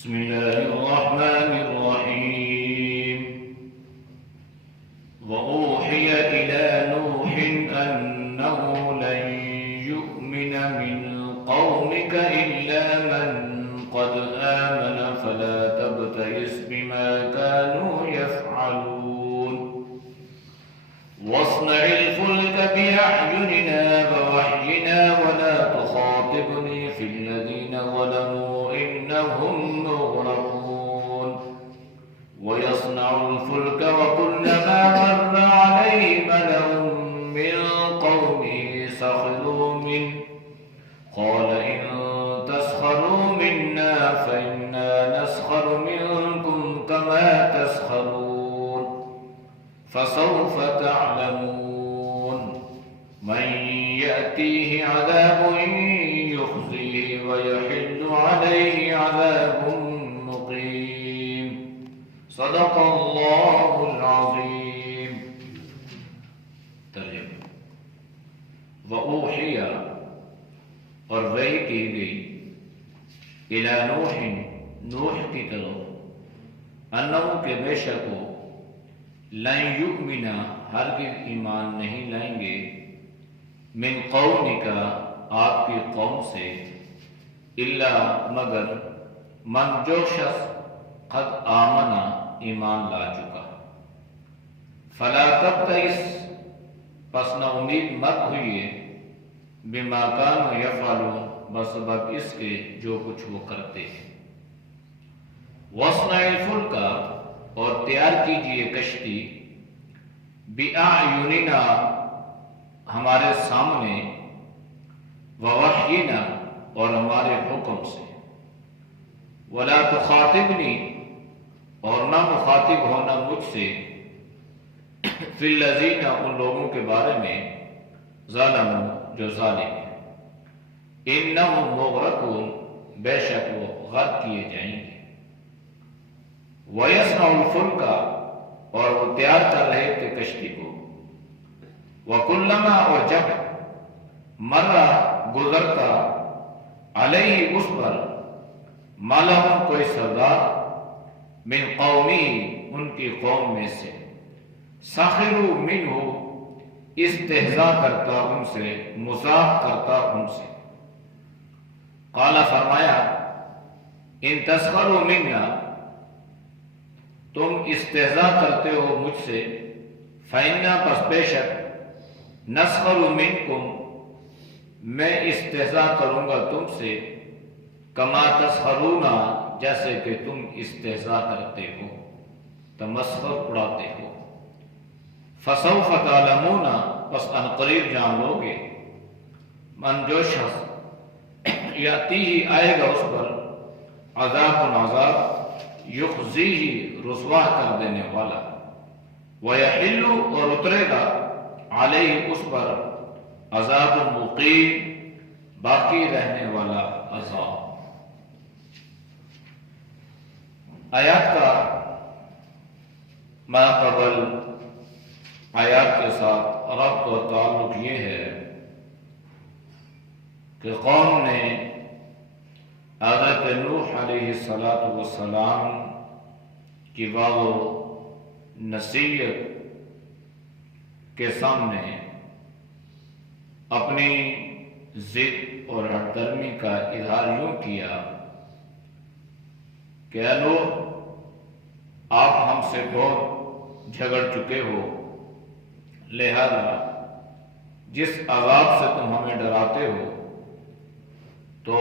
بسم الله الرحمن الرحيم وأوحي إلى نوح أنه لن يؤمن من قومك إلا من قد آمن فلا تبتئس بما كانوا يفعلون واصنع الفلك بأعيننا ووحينا ولا تخاطبني في الذين ظلموا إنهم مغرقون ويصنع الفلك وكلما مر عليه ملأ من قومه سخروا منه قال إن تسخروا منا فإنا نسخر منكم كما تسخرون فسوف تعلمون من يأتيه عذاب يخزيه ويحل عليه عذاب مقيم صدق اللہ العظیم. ترجمہ وأوحی اور وحی کی گئی الی نوح نوح کی طرف انہو کہ بے شک وہ لن یؤمن ہرگز ایمان نہیں لائیں گے من قومک آپ کی قوم سے الا مگر من جو شخص قد آمنا ایمان لا چکا فلا تبتئس پس نہ امید مت ہوئیے بما کانوا یفعلون بسبب اس کے جو کچھ وہ کرتے ہیں. واصنع الفلک اور تیار کیجئے کشتی بِأَعْيُنِنَا ہمارے سامنے وَوَحْيِنَا اور ہمارے حکم سے وَلَا تُخَاطِبْنِي اور نہ مخاطب ہونا مجھ سے فِي الَّذِينَ ان لوگوں کے بارے میں ظَلَمُوا جو ظالم ہیں إِنَّهُمْ مُغْرَقُونَ بے شک وہ غرق کیے جائیں گے. وَيَصْنَعُ الْفُلْكَ اور وہ تیار کر رہے تھے کشتی کو وَكُلَّمَا اور جب مرہ گزرتا علیہ اس پر مَلَأٌ کوئی سردار من قومی ان کی قوم میں سے سخروا منہ استہزاء کرتا ان سے مزاح کرتا ان سے قال فرمایا ان تسخروا منا تم استہزاء کرتے ہو مجھ سے فإنا پس بے شک نسخر منکم میں استہزاء کروں گا تم سے کما تسخرون جیسے کہ تم استہزاء کرتے ہو تمسخر اڑاتے ہو. فسوف تعلمون پس ان قریب جان لوگے من جو شخص یاتی ہی آئے گا اس پر عذاب عذاب یخزیہ رسوا کر دینے والا ویحل اور اترے گا علیہ اس پر عذاب مقیم باقی رہنے والا عذاب. آیات کا ما قبل آیات کے ساتھ ربط اور تعلق یہ ہے کہ قوم نے حضرت نوح علیہ السلام کی واو نصیحت کے سامنے اپنی ضد اور ہٹ درمی کا اظہار یوں کیا کہ اے نوح آپ ہم سے بہت جھگڑ چکے ہو لہذا جس عذاب سے تم ہمیں ڈراتے ہو تو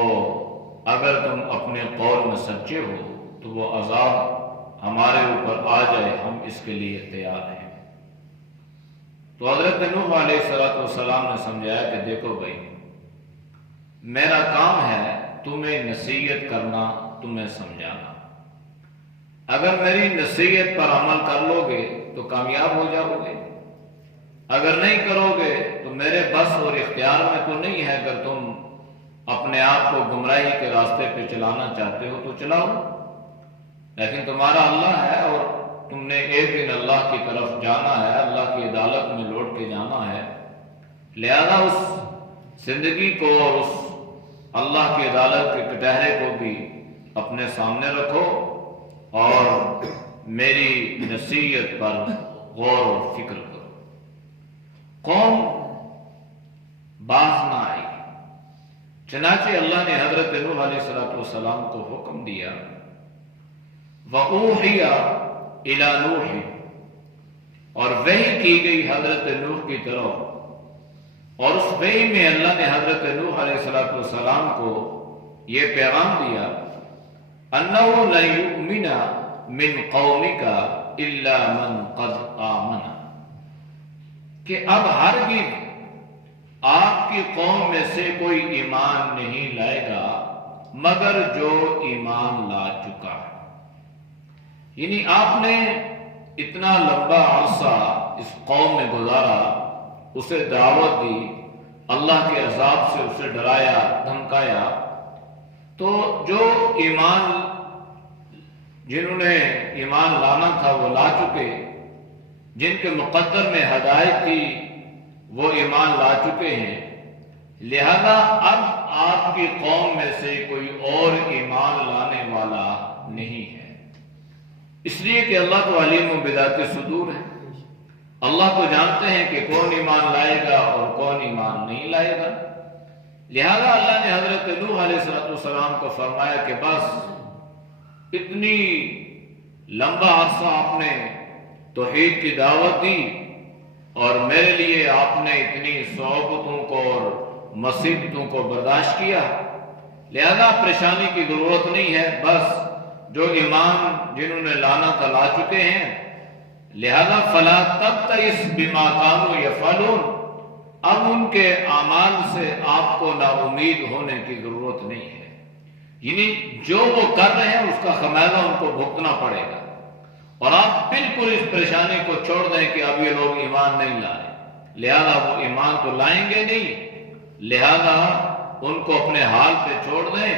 اگر تم اپنے قول میں سچے ہو تو وہ عذاب ہمارے اوپر آ جائے ہم اس کے لیے تیار ہیں. تو حضرت نوح علیہ السلام نے سمجھایا کہ دیکھو بھائی میرا کام ہے تمہیں نصیحت کرنا تمہیں سمجھانا. اگر میری نصیحت پر عمل کر لو گے تو کامیاب ہو جاؤ گے اگر نہیں کرو گے تو میرے بس اور اختیار میں تو نہیں ہے. اگر تم اپنے آپ کو گمراہی کے راستے پہ چلانا چاہتے ہو تو چلاؤ لیکن تمہارا اللہ ہے اور تم نے ایک دن اللہ کی طرف جانا ہے اللہ کی عدالت میں لوٹ کے جانا ہے لہذا اس زندگی کو اور اس اللہ کی عدالت کے کٹہرے کو بھی اپنے سامنے رکھو اور میری نصیحت پر غور و فکر کرو۔ قوم باز نہ آئی، چنانچہ اللہ نے حضرت نوح علیہ السلام کو حکم دیا، وَأُوحِيَ إِلَى نُوحٍ، اور وحی کی گئی حضرت نوح کی طرف، اور اس وحی میں اللہ نے حضرت نوح علیہ السلام کو یہ پیغام دیا، أَنَّهُ لَن يُؤْمِنَ مِنْ قَوْمِكَ إِلَّا مَنْ قَدْ آمَنَ، کہ اب ہرگز آپ کی قوم میں سے کوئی ایمان نہیں لائے گا مگر جو ایمان لا چکا ہے۔ یعنی آپ نے اتنا لمبا عرصہ اس قوم میں گزارا، اسے دعوت دی، اللہ کے عذاب سے اسے ڈرایا دھمکایا، تو جو جنہوں نے ایمان لانا تھا وہ لا چکے، جن کے مقدر میں ہدایت تھی وہ ایمان لا چکے ہیں، لہذا اب آپ کی قوم میں سے کوئی اور ایمان لانے والا نہیں ہے، اس لیے کہ اللہ تو علیم بذات صدور ہے، اللہ تو جانتے ہیں کہ کون ایمان لائے گا اور کون ایمان نہیں لائے گا۔ لہذا اللہ نے حضرت نوح علیہ السلام کو فرمایا کہ بس اتنی لمبا عرصہ آپ نے توحید کی دعوت دی اور میرے لیے آپ نے اتنی صعوبتوں کو اور مصیبتوں کو برداشت کیا، لہذا پریشانی کی ضرورت نہیں ہے، بس جو ایمان جنہوں نے لانا تھا لا چکے ہیں، لہذا فَلَا تَبْتَئِسْ بِمَا كَانُوا يَفْعَلُونَ، اب ان کے اعمال سے آپ کو نا امید ہونے کی ضرورت نہیں ہے، یعنی جو وہ کر رہے ہیں اس کا خمیازہ ان کو بھگتنا پڑے گا، اور آپ بالکل اس پریشانی کو چھوڑ دیں کہ اب یہ لوگ ایمان نہیں لائے، لہذا وہ ایمان تو لائیں گے نہیں، لہذا ان کو اپنے حال پہ چھوڑ دیں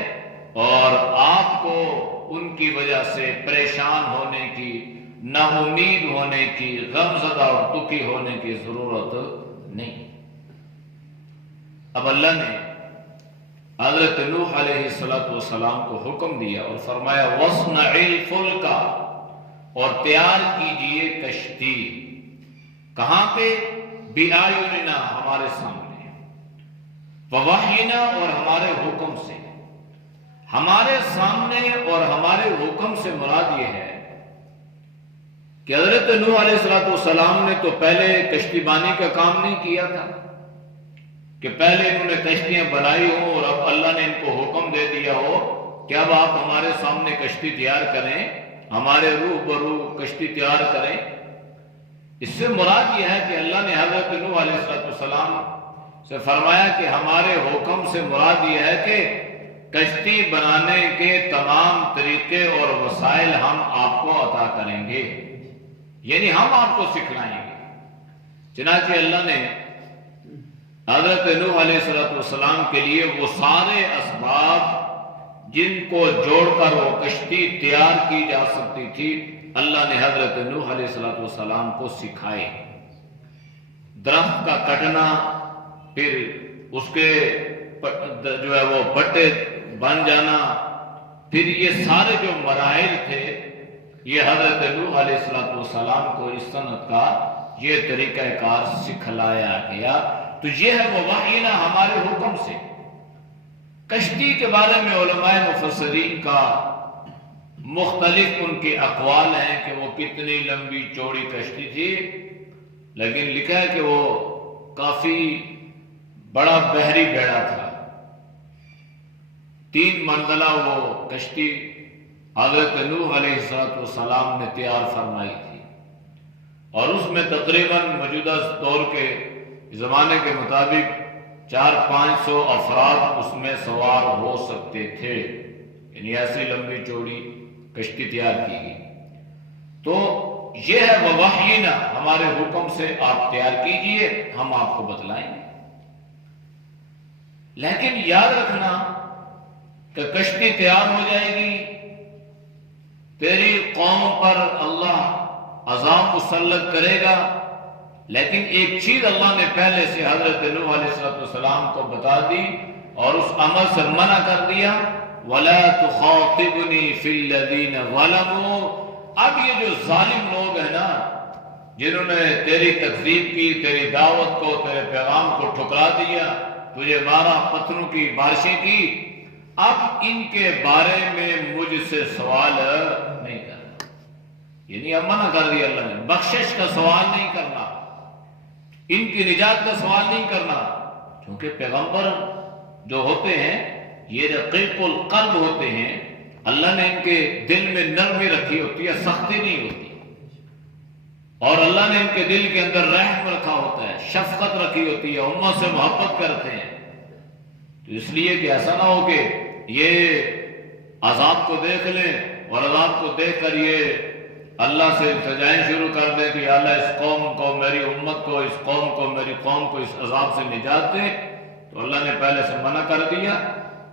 اور آپ کو ان کی وجہ سے پریشان ہونے کی، نا امید ہونے کی، غم زدہ اور دکھی ہونے کی ضرورت نہیں۔ اب اللہ نے حضرت نوح علیہ السلام کو حکم دیا اور فرمایا وَاصْنَعِ الْفُلْكَ، اور تیار کیجئے کشتی، کہاں پہ؟ بِأَعْيُنِنَا، ہمارے سامنے، وَوَحْيِنَا، اور ہمارے حکم سے۔ ہمارے سامنے اور ہمارے حکم سے مراد یہ ہے کہ حضرت نوح علیہ السلام نے تو پہلے کشتی بانی کا کام نہیں کیا تھا کہ پہلے انہوں نے کشتیاں بنائی ہوں اور اب اللہ نے ان کو حکم دے دیا ہو کہ اب آپ ہمارے سامنے کشتی تیار کریں، ہمارے روح برو کشتی تیار کریں۔ اس سے مراد یہ ہے کہ اللہ نے حضرت نوح علیہ السلام سے فرمایا کہ ہمارے حکم سے مراد یہ ہے کہ کشتی بنانے کے تمام طریقے اور وسائل ہم آپ کو عطا کریں گے، یعنی ہم آپ کو سکھلائیں گے۔ چنانچہ اللہ نے حضرت نوح علیہ السلام کے لیے وہ سارے اسباب جن کو جوڑ کر وہ کشتی تیار کی جا سکتی تھی، اللہ نے حضرت نوح علیہ السلام کو سکھائے۔ درخت کا کٹنا، پھر اس کے جو ہے وہ پٹے بن جانا، پھر یہ سارے جو مراحل تھے یہ حضرت نوح علیہ السلام کو اس صنعت کا یہ طریقہ کار سکھلایا گیا۔ تو یہ ہے وہ وحینا، ہمارے حکم سے۔ کشتی کے بارے میں علماء مفسرین کا مختلف ان کے اقوال ہیں کہ وہ کتنی لمبی چوڑی کشتی تھی، لیکن لکھا ہے کہ وہ کافی بڑا بحری بیڑا تھا، 3 منزلہ وہ کشتی حضرت نوح علیہ السلام نے تیار فرمائی تھی، اور اس میں تقریباً موجودہ دور کے زمانے کے مطابق 400-500 افراد اس میں سوار ہو سکتے تھے، یعنی ایسی لمبی چوڑی کشتی تیار کی گئی۔ تو یہ ہے وحینا، ہمارے حکم سے آپ تیار کیجئے، ہم آپ کو بتلائیں گے۔ لیکن یاد رکھنا کہ کشتی تیار ہو جائے گی، تیری قوم پر اللہ عذاب مسلط کرے گا، لیکن ایک چیز اللہ نے پہلے سے حضرت نوح علیہ السلام کو بتا دی اور اس عمل سے منع کر دیا وَلَا تُخَاطِبْنِي فِي الَّذِينَ ظَلَمُوا۔ اب یہ جو ظالم لوگ ہیں نا، جنہوں نے تیری تکذیب کی، تیری دعوت کو، تیرے پیغام کو ٹھکرا دیا، تجھے مارا، پتھروں کی بارشیں کی، اب ان کے بارے میں مجھ سے سوال نہیں کرنا۔ یعنی اب منع کر دیا اللہ نے، بخشش کا سوال نہیں کرنا، ان کی نجات کا سوال نہیں کرنا، کیونکہ پیغمبر جو ہوتے ہیں یہ رقیق القلب ہوتے ہیں، اللہ نے ان کے دل میں نرمی رکھی ہوتی ہے، سختی نہیں ہوتی، اور اللہ نے ان کے دل کے اندر رحم رکھا ہوتا ہے، شفقت رکھی ہوتی ہے، امت سے محبت کرتے ہیں۔ تو اس لیے کہ ایسا نہ ہو کہ یہ عذاب کو دیکھ لیں اور عذاب کو دیکھ کر یہ اللہ سے التجائیں شروع کر دیں کہ یا اللہ اس قوم کو، میری امت کو، اس قوم کو، میری قوم کو اس عذاب سے نجات دے۔ تو اللہ نے پہلے سے منع کر دیا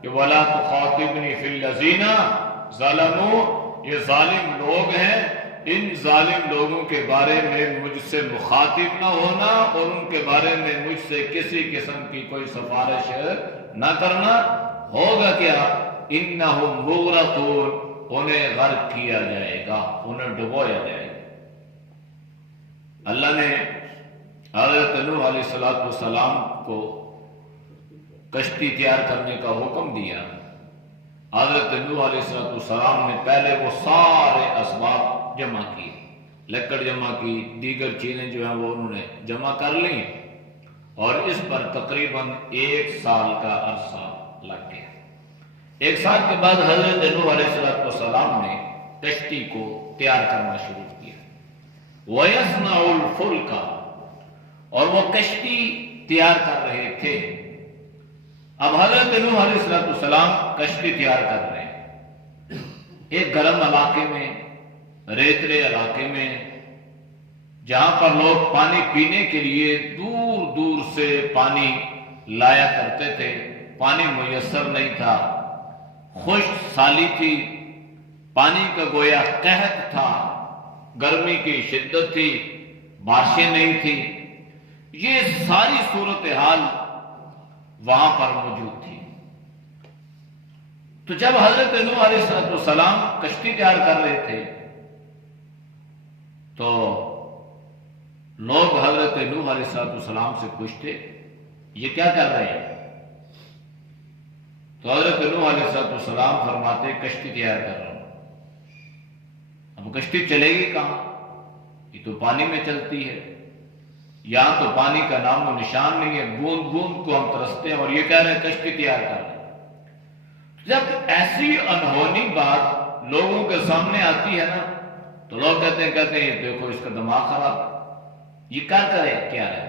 کہ وَلَا تُخَاطِبْنِي فِي الَّذِينَ ظَلَمُوا، یہ ظالم لوگ ہیں، ان ظالم لوگوں کے بارے میں مجھ سے مخاطب نہ ہونا اور ان کے بارے میں مجھ سے کسی قسم کی کوئی سفارش نہ کرنا۔ ہوگا کیا؟ اِنَّهُمْ مُغْرَقُونَ، انہیں غرق کیا جائے گا، انہیں ڈبویا جائے گا۔ اللہ نے حضرت نوح علیہ السلام کو کشتی تیار کرنے کا حکم دیا۔ حضرت نوح علیہ السلام نے پہلے وہ سارے اسباب جمع کیے، لکڑ جمع کی، دیگر چیزیں جو ہیں وہ انہوں نے جمع کر لیں، اور اس پر تقریباً 1 سال کا عرصہ لگ گیا۔ 1 سال کے بعد حضرت نوح علیہ السلام نے کشتی کو تیار کرنا شروع کیا۔ وَيَصْنَعُ الْفُلْكَ، اور وہ کشتی تیار کر رہے تھے۔ اب حضرت نوح علیہ السلام کشتی تیار کر رہے ہیں ایک گرم علاقے میں، ریتلے علاقے میں، جہاں پر لوگ پانی پینے کے لیے دور دور سے پانی لایا کرتے تھے، پانی میسر نہیں تھا، خشک سالی تھی، پانی کا گویا قحط تھا، گرمی کی شدت تھی، بارشیں نہیں تھی، یہ ساری صورتحال وہاں پر موجود تھی۔ تو جب حضرت نوح علیہ السلام کشتی تیار کر رہے تھے تو لوگ حضرت نوح علیہ السلام سے پوچھتے یہ کیا کر رہے ہیں؟ تو حضرت نوح علیہ السلام فرماتے کشتی تیار کر رہا ہوں۔ اب کشتی چلے گی کہاں؟ یہ تو پانی میں چلتی ہے، یہاں تو پانی کا نام و نشان نہیں ہے، بوند بوند کو ہم ترستے ہیں، اور یہ کہہ رہے ہیں کشتی تیار کر رہے ہیں۔ جب ایسی انہونی بات لوگوں کے سامنے آتی ہے نا تو لوگ کہتے ہیں یہ دیکھو اس کا دماغ خراب، یہ کیا کرے کیا ہے۔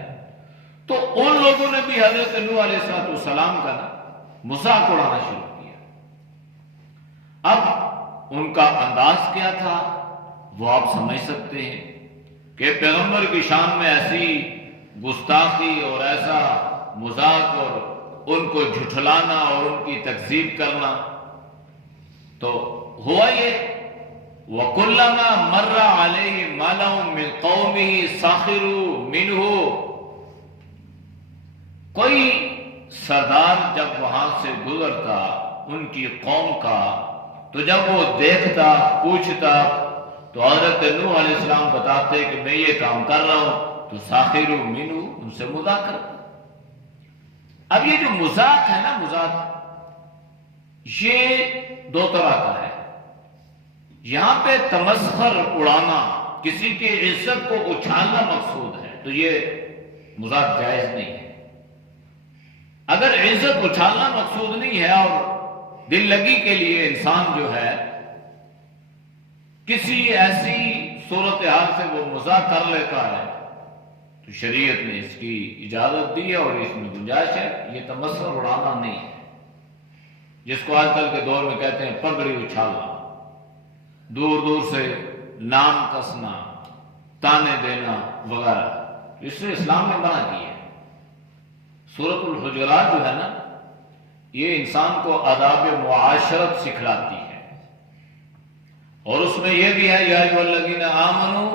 تو ان لوگوں نے بھی حضرت نوح علیہ السلام کا مذاق اڑانا شروع کیا۔ اب ان کا انداز کیا تھا وہ آپ سمجھ سکتے ہیں کہ پیغمبر کی شان میں ایسی گستاخی اور ایسا مذاق اور ان کو جھٹلانا اور ان کی تکذیب کرنا۔ تو ہوا یہ وَكُلَّمَا مَرَّ عَلَيْهِ مَلَأٌ مِّن قَوْمِهِ سَخِرُوا مِنْهُ، کوئی سردار جب وہاں سے گزرتا ان کی قوم کا تو جب وہ دیکھتا پوچھتا تو حضرت نوح علیہ السلام بتاتے کہ میں یہ کام کر رہا ہوں، تو ساخر منہ، ان سے مذاق کرتا۔ اب یہ جو مذاق ہے نا، مذاق یہ 2 طرح کا ہے۔ یہاں پہ تمسخر اڑانا، کسی کی عزت کو اچھالنا مقصود ہے تو یہ مذاق جائز نہیں ہے۔ اگر عزت اچھالنا مقصود نہیں ہے اور دل لگی کے لیے انسان جو ہے کسی ایسی صورتحال سے وہ مذاق کر لیتا ہے تو شریعت نے اس کی اجازت دی ہے اور اس میں گنجائش ہے، یہ تمسخر اڑانا نہیں ہے، جس کو آج کل کے دور میں کہتے ہیں پگڑی اچھالنا، دور دور سے نام کسنا، تانے دینا وغیرہ، اس سے اسلام نے منع کیا ہے۔ سورۃ الحجرات جو ہے نا، یہ انسان کو آداب معاشرت سکھلاتی ہے، اور اس میں یہ بھی ہے یا ایھا الذین آمنوا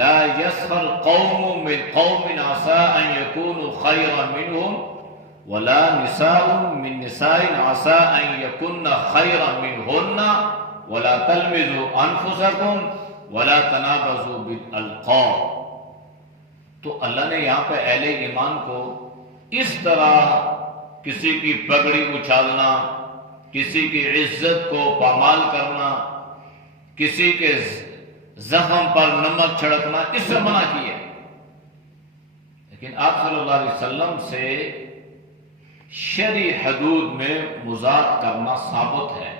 لا یسخر قوم من قوم عسى ان یکونوا خیرا منهم ولا نساء من نساء عسى ان يكن خيرا منهن ولا تلمزوا انفسكم ولا تنابزوا بالالقاب. تو اللہ نے یہاں پہ اہل ایمان کو اس طرح کسی کی پگڑی اچھالنا، کسی کی عزت کو پامال کرنا، کسی کے زخم پر نمک چھڑکنا، اس سے منع کیا. لیکن آپ صلی اللہ علیہ وسلم سے شرعی حدود میں مذاق کرنا ثابت ہے.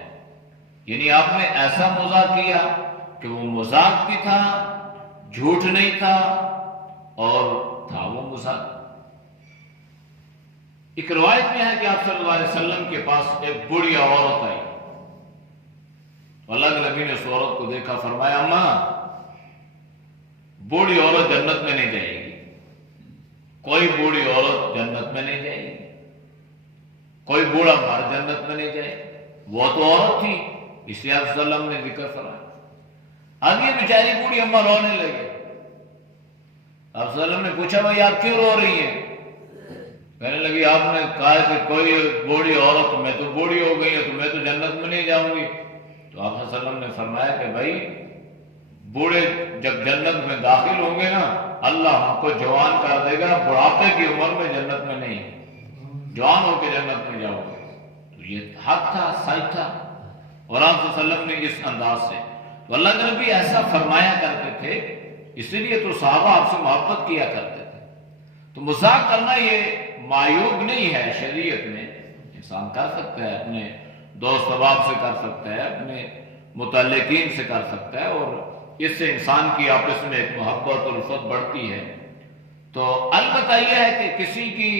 یعنی آپ نے ایسا مذاق کیا کہ وہ مذاق بھی تھا، جھوٹ نہیں تھا، اور تھا وہ مذاق. ایک روایت میں ہے کہ آپ صلی اللہ علیہ وسلم کے پاس ایک بوڑھی عورت آئی. اللہ کے نبی نے اس عورت کو دیکھا، فرمایا اماں، بوڑھی عورت جنت میں نہیں جائے گی. کوئی بوڑھی عورت جنت میں نہیں جائے گی، کوئی بوڑھا مرد جنت میں نہیں جائے. وہ تو عورت تھی، اس لیے آپ صلی اللہ علیہ وسلم نے ذکر فرمایا. اب یہ بیچاری بوڑھی اماں رونے لگے. آپ صلی اللہ علیہ وسلم نے پوچھا بھائی آپ کیوں رو رہی ہیں؟ کہنے لگی آپ نے کہا کہ کوئی بوڑھی عورت، میں تو بوڑھی ہو گئی ہوں تو میں تو جنت میں نہیں جاؤں گی. تو آپ صلی اللہ علیہ وسلم نے فرمایا کہ بھائی بوڑھے جب جنت میں داخل ہوں گے نا، اللہ ہم کو جوان کر دے گا، بڑھاپے کی عمر میں جنت میں نہیں، جوان ہو کے جنت میں جاؤ گے. تو یہ حق تھا، سچ تھا. اور آپ صلی اللہ علیہ وسلم نے اس انداز سے، تو اللہ کے نبی ایسا فرمایا کرتے تھے، اسی لیے تو صحابہ آپ سے محبت کیا کرتے تھے. تو مذاق کرنا یہ معیوب نہیں ہے شریعت میں. انسان کر سکتا ہے، اپنے دوست احباب سے کر سکتا ہے، اپنے متعلقین سے کر سکتا ہے، اور اس سے انسان کی آپس میں ایک محبت اور الفت بڑھتی ہے. تو البتہ یہ ہے کہ کسی کی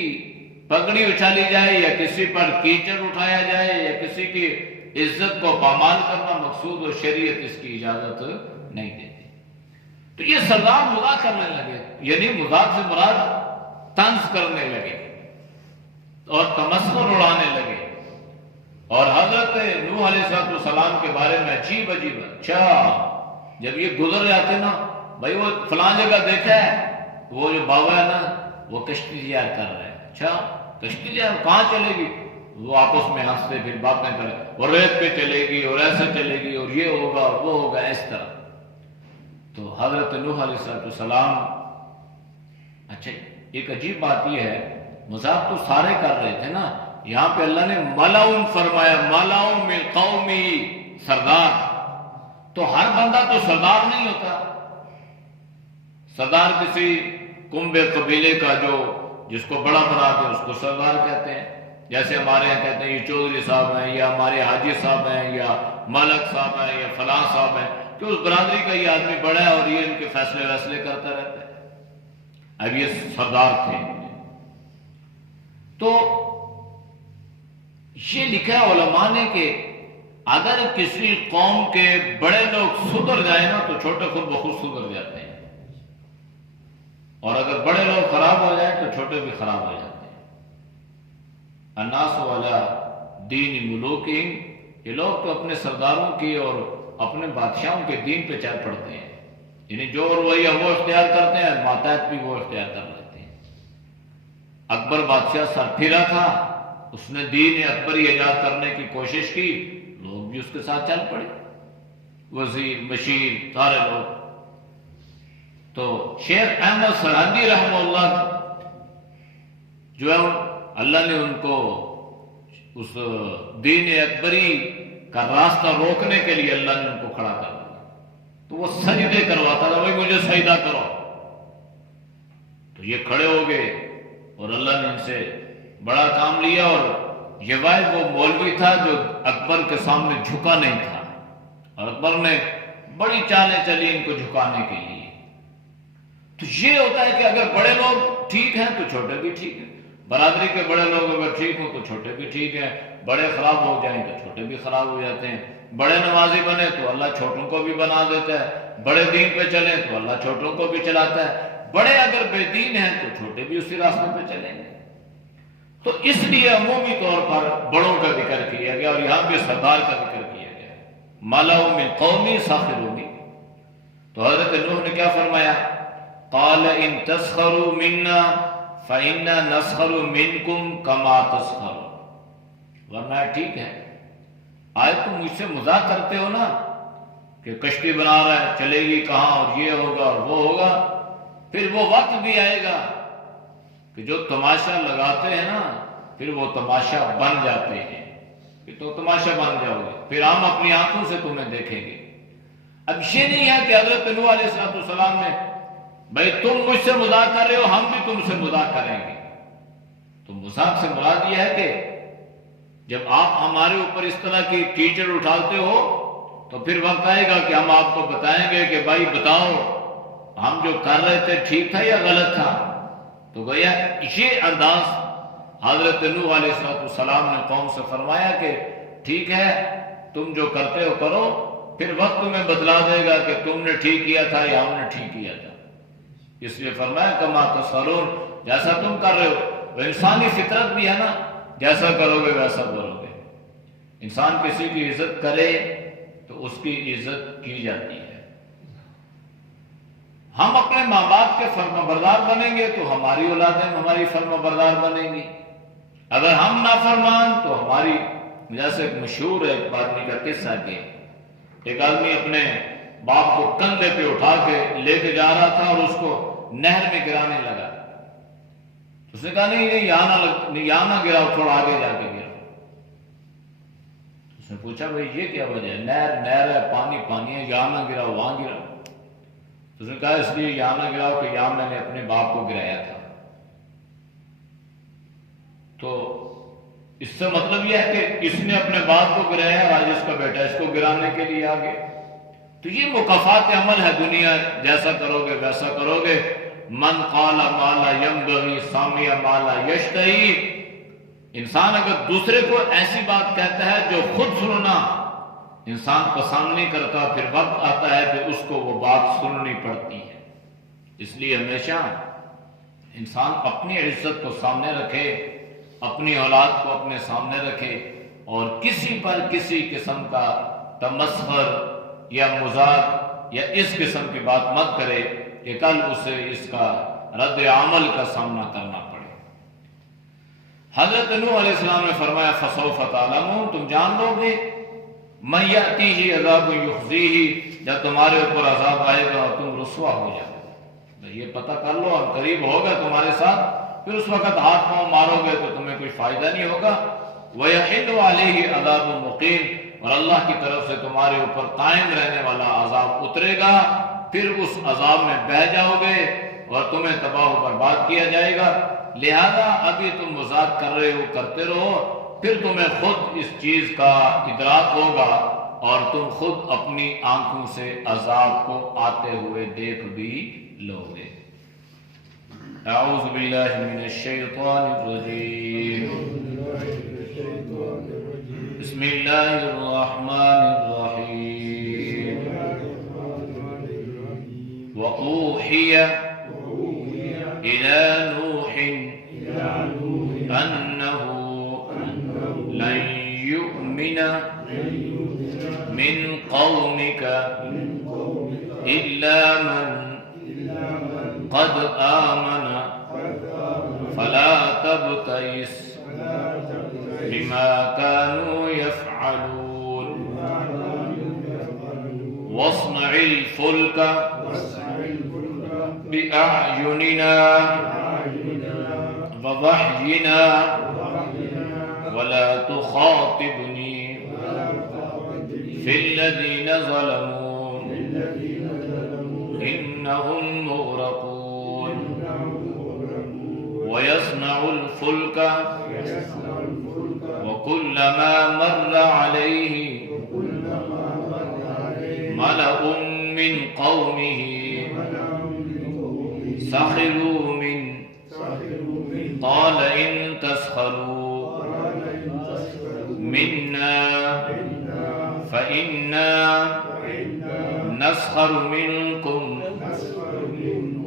پگڑی اچھالی جائے یا کسی پر کیچڑ اٹھایا جائے یا کسی کی عزت کو پامال کرنا مقصود و شریعت اس کی اجازت نہیں دیتی. تو یہ سردار مذاق کرنے لگے، یعنی مذاق سے مراد طنز کرنے لگے اور تمسخر اڑانے لگے. اور حضرت نوح علیہ السلام کے بارے میں عجیب اچھا جب یہ گزر جاتے نا، بھائی وہ فلاں جگہ دیکھا ہے، وہ جو بابا ہے نا وہ کشتی تیار کر رہے ہیں. اچھا کشتی تیار کہاں چلے گی؟ وہ آپس میں ہنستے پھر باتیں کریں، اور ریت پہ چلے گی اور ایسا چلے گی اور یہ ہوگا اور وہ ہوگا، اس طرح. تو حضرت نوح علیہ السلام، اچھا ایک عجیب بات یہ ہے، مذاق تو سارے کر رہے تھے نا، یہاں پہ اللہ نے ملاؤن فرمایا، ملاؤن من قومی، سردار. تو ہر بندہ تو سردار نہیں ہوتا. سردار کسی کنبے قبیلے کا جو جس کو بڑا بناتے ہیں اس کو سردار کہتے ہیں. جیسے ہمارے یہاں کہتے ہیں یہ چودھری صاحب ہیں یا ہمارے حاجی صاحب ہیں یا ملک صاحب ہیں یا فلاں صاحب ہیں، کہ اس برادری کا یہ آدمی بڑا ہے اور یہ ان کے فیصلے کرتا رہتا ہے. اب یہ سردار تھے. تو یہ لکھا ہے علماء نے کہ اگر کسی قوم کے بڑے لوگ سدھر جائیں نا تو چھوٹے خود بخود سدھر جاتے ہیں، اور اگر بڑے لوگ خراب ہو جائیں تو چھوٹے بھی خراب ہو جاتے ہیں. الناس علی دین ملوکہم، یہ لوگ تو اپنے سرداروں کی اور اپنے بادشاہوں کے دین پہ چل پڑتے ہیں. یعنی جو رویہ وہ اختیار کرتے ہیں، ماتحت بھی وہ اختیار کر لیتے ہیں. اکبر بادشاہ سر پھرا تھا، اس نے دین اکبری ایجاد کرنے کی کوشش کی، لوگ بھی اس کے ساتھ چل پڑے، وزیر مشیر سارے لوگ. تو شیخ احمد سرہندی رحمہ اللہ جو ہے اللہ نے ان کو اس دین اکبری کا راستہ روکنے کے لیے اللہ نے ان کو کھڑا کر دیا. تو وہ سجدے کرواتا تھا، بھائی مجھے سجدہ کرو. تو یہ کھڑے ہو گئے اور اللہ نے ان سے بڑا کام لیا. اور یہ واحد وہ مولوی تھا جو اکبر کے سامنے جھکا نہیں تھا، اور اکبر نے بڑی چالیں چلی ان کو جھکانے کے لیے. تو یہ ہوتا ہے کہ اگر بڑے لوگ ٹھیک ہیں تو چھوٹے بھی ٹھیک ہیں. برادری کے بڑے لوگ اگر ٹھیک ہوں تو چھوٹے بھی ٹھیک ہیں. بڑے خراب ہو جائیں تو چھوٹے بھی خراب ہو جاتے ہیں. بڑے نمازی بنے تو اللہ چھوٹوں کو بھی بنا دیتا ہے. بڑے دین پہ چلیں تو اللہ چھوٹوں کو بھی چلاتا ہے. بڑے اگر بے دین ہیں تو چھوٹے بھی اسی راستے پہ چلیں گے. تو اس لیے عمومی طور پر بڑوں کا ذکر کیا گیا، اور یہاں بھی سردار کا ذکر کیا گیا. مَلَأٌ مِّن قَوْمِي سَخِرُوا مِنْ. تو حضرت نوح نے کیا فرمایا؟ قَالَ إِن تَسْخَرُوا مِنَّا فَإِنَّا نَسْخَرُ مِنْكُمْ كَمَا تَسْخَرُ، ورنہ ٹھیک ہے آج تم مجھ سے مذاق کرتے ہو نا کہ کشتی بنا رہا ہے، چلے گی کہاں اور یہ ہوگا اور وہ ہوگا، پھر وہ وقت بھی آئے گا کہ جو تماشا لگاتے ہیں نا پھر وہ تماشا بن جاتے ہیں، کہ تو تماشا بن جاؤ گے، پھر ہم اپنی آنکھوں سے تمہیں دیکھیں گے۔ اب یہ نہیں ہے کہ حضرت نوح علیہ السلام نے بھائی تم مجھ سے مذاق کر رہے ہو ہم بھی تم سے مذاق کریں گے، تو مذاق سے مراد یہ ہے کہ جب آپ ہمارے اوپر اس طرح کی کیچڑ اٹھاتے ہو تو پھر وقت آئے گا کہ ہم آپ کو بتائیں گے کہ بھائی بتاؤ ہم جو کر رہے تھے ٹھیک تھا یا غلط تھا۔ تو گویا یہ انداز حضرت نوح علیہ السلام نے قوم سے فرمایا کہ ٹھیک ہے تم جو کرتے ہو کرو، پھر وقت تمہیں بتلا دے گا کہ تم نے ٹھیک کیا تھا یا ہم نے ٹھیک کیا تھا۔ اس لیے فرمایا کما تسخرون، جیسا تم کر رہے ہو، وہ انسانی فطرت بھی ہے نا، جیسا کرو گے ویسا کرو گے۔ انسان کسی کی عزت کرے تو اس کی عزت کی جاتی ہے۔ ہم اپنے ماں باپ کے فرما بردار بنیں گے تو ہماری اولادیں ہماری فرما بردار بنیں گی، اگر ہم نافرمان تو ہماری، جیسے ایک مشہور ہے ایک آدمی کا قصہ کہ ایک آدمی اپنے باپ کو کندھے پہ اٹھا کے لے کے جا رہا تھا اور اس کو نہر میں گرانے لگا، اس نے کہا نہیں یہاں نہ گراؤ، تھوڑا آگے جا کے گراؤ۔ اس نے پوچھا بھائی یہ کیا وجہ ہے؟ نہر ہے، پانی ہے، یہاں نہ گراؤ وہاں گراؤ۔ اس نے کہا اس لیے یہاں نہ گراؤ کہ یہاں میں نے اپنے باپ کو گرایا تھا۔ تو اس سے مطلب یہ ہے کہ اس نے اپنے باپ کو گرایا اور آج اس کا بیٹا اس کو گرانے کے لیے آگے۔ تو یہ مکافات عمل ہے، دنیا جیسا کرو گے ویسا کرو گے۔ من قال ما لا ينبغي سمع ما لا يشتهي، انسان اگر دوسرے کو ایسی بات کہتا ہے جو خود سننا انسان پسند نہیں کرتا، پھر وقت آتا ہے کہ اس کو وہ بات سننی پڑتی ہے۔ اس لیے ہمیشہ انسان اپنی عزت کو سامنے رکھے، اپنی اولاد کو اپنے سامنے رکھے، اور کسی پر کسی قسم کا تمسخر یا مذاق یا اس قسم کی بات مت کرے کہ کل اسے اس کا رد عمل کا سامنا کرنا پڑے۔ حضرت نوح علیہ السلام نے فرمایا فسوف تعلمون، تم جان لو گے، من یأتیہ عذاب یخزیہ، جب تمہارے اوپر عذاب آئے گا اور تم رسوا ہو جاؤ گے، یہ پتہ کر لو اور قریب ہوگا تمہارے ساتھ، پھر اس وقت ہاتھ پاؤں مارو گے تو تمہیں کوئی فائدہ نہیں ہوگا۔ وَيَحِلُّ عَلَيْهِ عَذَابٌ مُقِيمٌ، اور اللہ کی طرف سے تمہارے اوپر قائم رہنے والا عذاب اترے گا، پھر اس عذاب میں بہہ جاؤ گے اور تمہیں تباہ و برباد کیا جائے گا۔ لہذا ابھی تم مذاق کر رہے ہو، کرتے رہو، پھر تمہیں خود اس چیز کا ادراک ہوگا اور تم خود اپنی آنکھوں سے عذاب کو آتے ہوئے دیکھ بھی لو گے۔ اعوذ باللہ من الشیطان الرجیم، بسم اللہ الرحمن الرحیم۔ وَأُوحِيَ إِلَى نُوحٍ أَنَّهُ لَن يُؤْمِنَ مِنْ قَوْمِكَ إِلَّا مَنْ قَدْ آمَنَ فَلَا تَبْتَئِسْ بِمَا كَانُوا يَفْعَلُونَ وَاصْنَعِ الْفُلْكَ بِأَعْيُنِنَا وَوَحْيِنَا وَلَا تُخَاطِبْنِي فِي الَّذِينَ ظَلَمُوا إِنَّهُمْ مُغْرَقُونَ وَيَصْنَعُ الْفُلْكَ وَكُلَّمَا مَرَّ عَلَيْهِ مَلَأٌ مِّن قَوْمِهِ سَخِرُوا مِنْهُ قَالَ إِن تَسْخَرُوا مِنَّا فَإِنَّا نَسْخَرُ مِنْكُمْ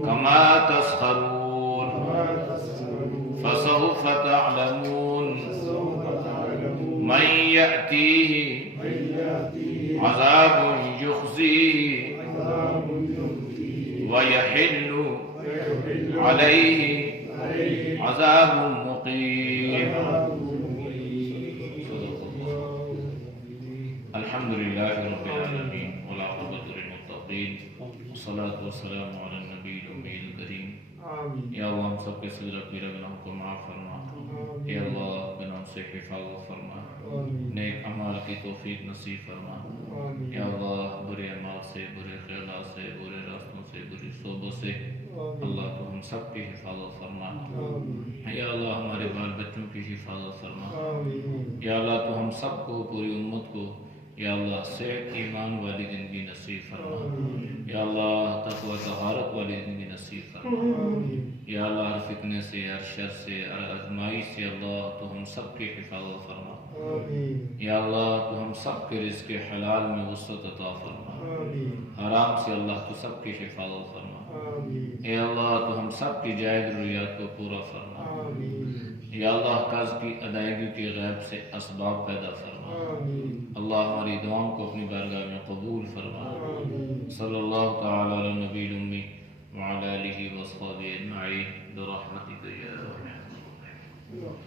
كَمَا تَسْخَرُونَ فَسَوْفَ تَعْلَمُونَ مَنْ يَأْتِيهِ عَذَابٌ يُخْزِيهِ وَيَحِلُّ عَلَيْهِ عذاب مقیم. الحمد للہ رب العالمین والعاقبۃ للمتقین والصلاۃ والسلام علی النبی الأمی الکریم. یا اللہ ہم سب کے صغیرہ کبیرہ گناہوں کو معاف فرما. یا اللہ گناہوں سے حفاظت فرما. نیک اعمال کی توفیق نصیب فرما. یا اللہ برے اعمال سے، برے خیالات سے، برے راستوں سے، بری صحبت سے اللہ تو ہم سب کی حفاظت فرما. یا اللہ ہمارے بال بچوں کی حفاظت فرما. یا اللہ تو ہم سب کو، پوری امت کو یا اللہ صحت ایمان والی زندگی نصیب فرما. یا اللہ تقوی طہارت والی زندگی نصیب فرما. یا اللہ ہر فتنے سے، ہر شر سے، ہر آزمائش سے اللہ تو ہم سب کی حفاظت فرما. یا اللہ تو ہم سب کے رزق حلال میں وسعت عطا فرما. حرام سے اللہ تو سب کی حفاظت فرما. اے اللہ تو ہم سب کی جائز ضروریات کو پورا فرما. یا اللہ قرض کی ادائیگی کے غیب سے اسباب پیدا فرما. اللہ ہماری دعاؤں کو اپنی بارگاہ میں قبول فرما. صلی اللہ تعالی علی نبی الامی وعلی آلہ وصحبہ اجمعین برحمتک یا ارحم الراحمین.